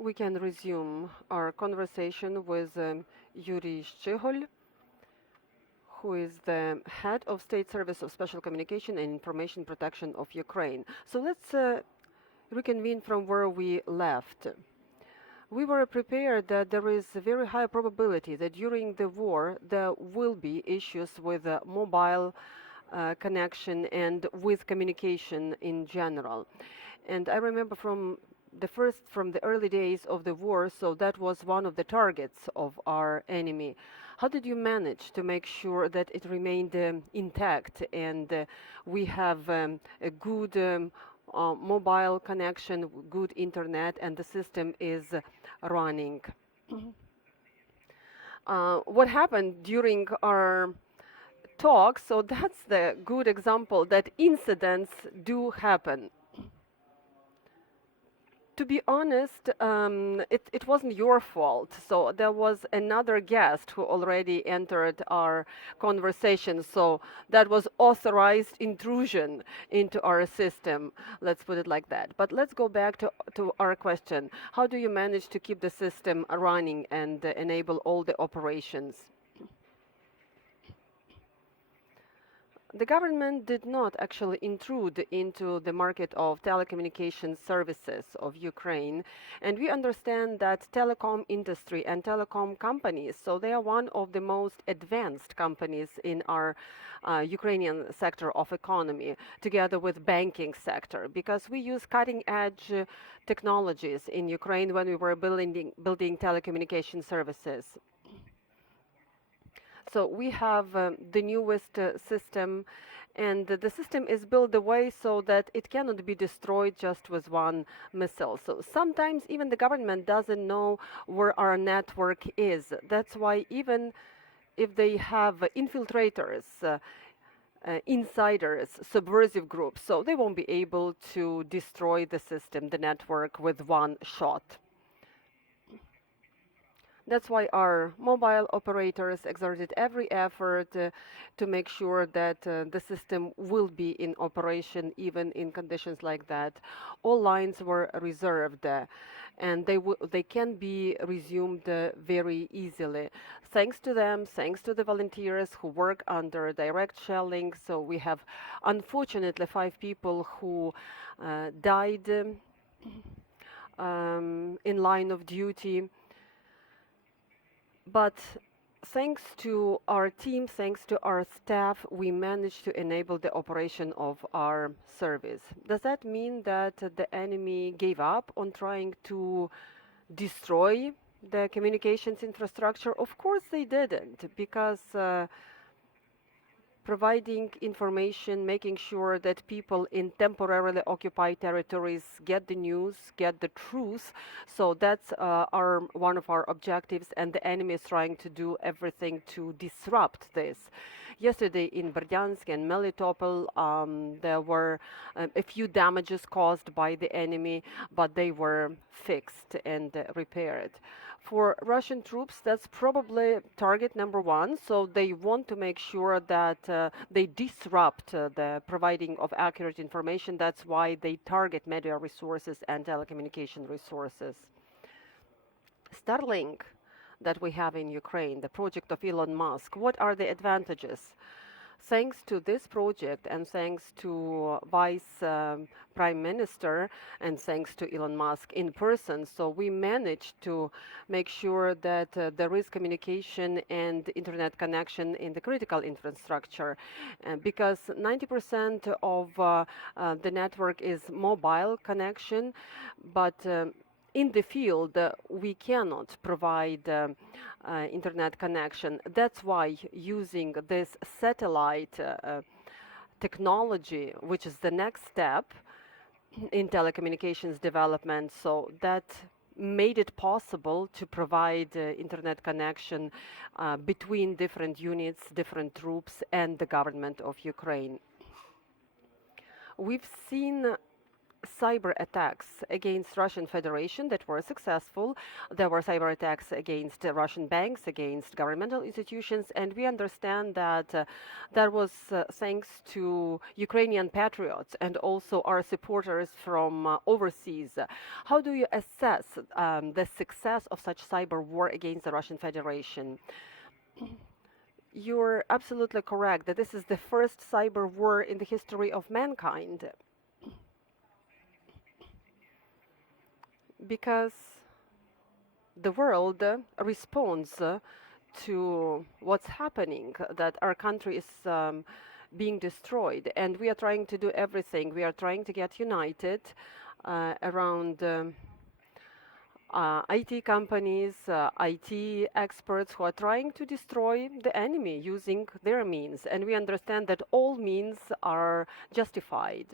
We can resume our conversation with Yurii Shchyhol, who is the head of State Service of Special Communication and Information Protection of Ukraine. So let's reconvene from where we left. We were prepared that there is a very high probability that during the war there will be issues with mobile connection and with communication in general. And I remember from the early days of the war, so that was one of the targets of our enemy. How did you manage to make sure that it remained intact and we have a good mobile connection, good internet, and the system is running? What happened during our talk? So that's the good example that incidents do happen. To be honest, it wasn't your fault. So there was another guest who already entered our conversation. So that was authorized intrusion into our system. Let's put it like that. But let's go back to our question. How do you manage to keep the system running and enable all the operations? The government did not actually intrude into the market of telecommunication services of Ukraine, and we understand that telecom industry and telecom companies, so they are one of the most advanced companies in our Ukrainian sector of economy, together with banking sector, because we use cutting-edge technologies in Ukraine when we were building telecommunication services. So we have the newest system, and the system is built the way so that it cannot be destroyed just with one missile. So sometimes even the government doesn't know where our network is. That's why even if they have infiltrators, insiders, subversive groups, so they won't be able to destroy the system, the network, with one shot. That's why our mobile operators exerted every effort to make sure that the system will be in operation even in conditions like that. All lines were reserved and they can be resumed very easily. Thanks to them, thanks to the volunteers who work under direct shelling. So we have unfortunately 5 people who died in line of duty. But thanks to our team, thanks to our staff, we managed to enable the operation of our service. Does that mean that the enemy gave up on trying to destroy the communications infrastructure? Of course they didn't, because providing information, making sure that people in temporarily occupied territories get the news, get the truth. So that's one of our objectives, and the enemy is trying to do everything to disrupt this. Yesterday in Berdyansk and Melitopol, there were a few damages caused by the enemy, but they were fixed and repaired. For Russian troops, that's probably target number 1. So they want to make sure that they disrupt the providing of accurate information. That's why they target media resources and telecommunication resources. Starlink that we have in Ukraine, the project of Elon Musk, what are the advantages? Thanks to this project and thanks to Vice Prime Minister and thanks to Elon Musk in person, so we managed to make sure that there is communication and internet connection in the critical infrastructure, because 90% of the network is mobile connection, but in the field, we cannot provide internet connection. That's why using this satellite technology, which is the next step in telecommunications development, so that made it possible to provide internet connection between different units, different troops, and the government of Ukraine. We've seen cyber attacks against Russian Federation that were successful. There were cyber attacks against Russian banks, against governmental institutions, and we understand that that was thanks to Ukrainian patriots and also our supporters from overseas. How do you assess the success of such cyber war against the Russian Federation? You're absolutely correct that this is the first cyber war in the history of mankind, because the world responds to what's happening, that our country is being destroyed, and we are trying to do everything. We are trying to get united around IT companies, IT experts who are trying to destroy the enemy using their means. And we understand that all means are justified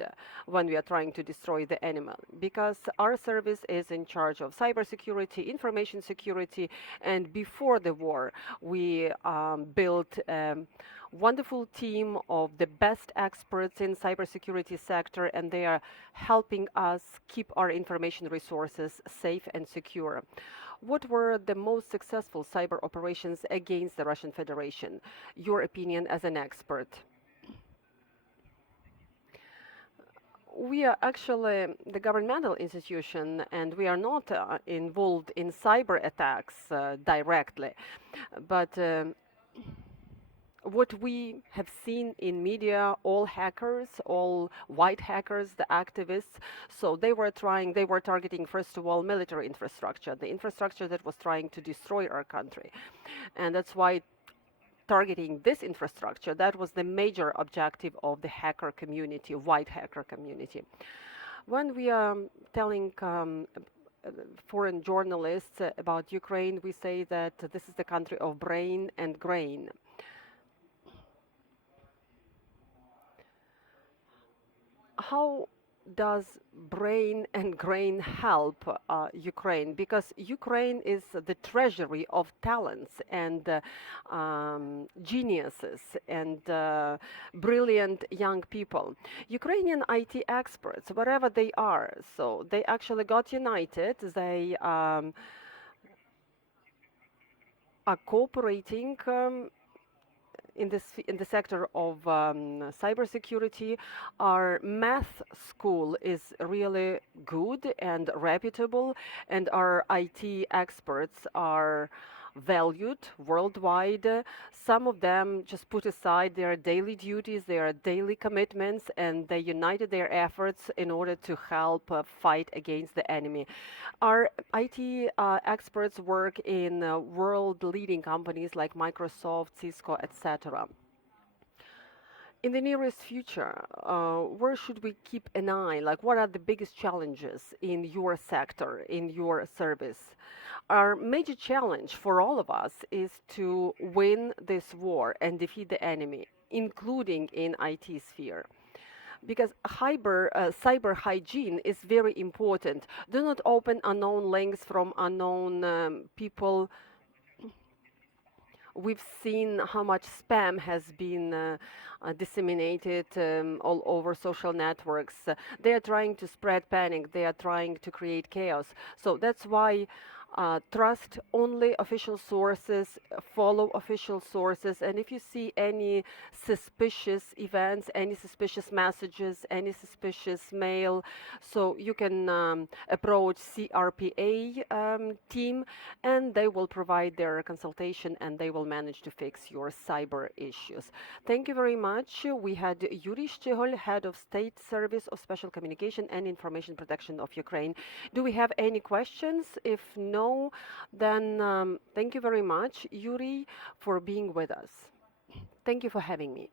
when we are trying to destroy the enemy, because our service is in charge of cybersecurity, information security, and before the war, we built wonderful team of the best experts in cybersecurity sector, and they are helping us keep our information resources safe and secure. What were the most successful cyber operations against the Russian Federation? Your opinion as an expert. We are actually the governmental institution, and we are not involved in cyber attacks directly, but what we have seen in media, all hackers, all white hackers, the activists, so they were targeting, first of all, military infrastructure, the infrastructure that was trying to destroy our country. And that's why targeting this infrastructure, that was the major objective of the hacker community, white hacker community. When we are telling foreign journalists about Ukraine, we say that this is the country of brain and grain. How does brain and grain help Ukraine? Because Ukraine is the treasury of talents and geniuses and brilliant young people. Ukrainian IT experts, wherever they are, so they actually got united. They are cooperating in the sector of cybersecurity. Our math school is really good and reputable, and our IT experts are valued worldwide. Some of them just put aside their daily duties, their daily commitments, and they united their efforts in order to help fight against the enemy. Our IT experts work in world-leading companies like Microsoft, Cisco, etc. In the nearest future, where should we keep an eye? Like, what are the biggest challenges in your sector, in your service? Our major challenge for all of us is to win this war and defeat the enemy, including in IT sphere. Because cyber hygiene is very important. Do not open unknown links from unknown people. We've seen how much spam has been disseminated all over social networks. They are trying to spread panic. They are trying to create chaos. So that's why trust only official sources, follow official sources, and if you see any suspicious events, any suspicious messages, any suspicious mail, so you can approach CRPA team, and they will provide their consultation and they will manage to fix your cyber issues. Thank you very much. We had Yurii Shchyhol, Head of State Service of Special Communication and Information Protection of Ukraine. Do we have any questions? If no, then thank you very much, Yurii, for being with us. Thank you for having me.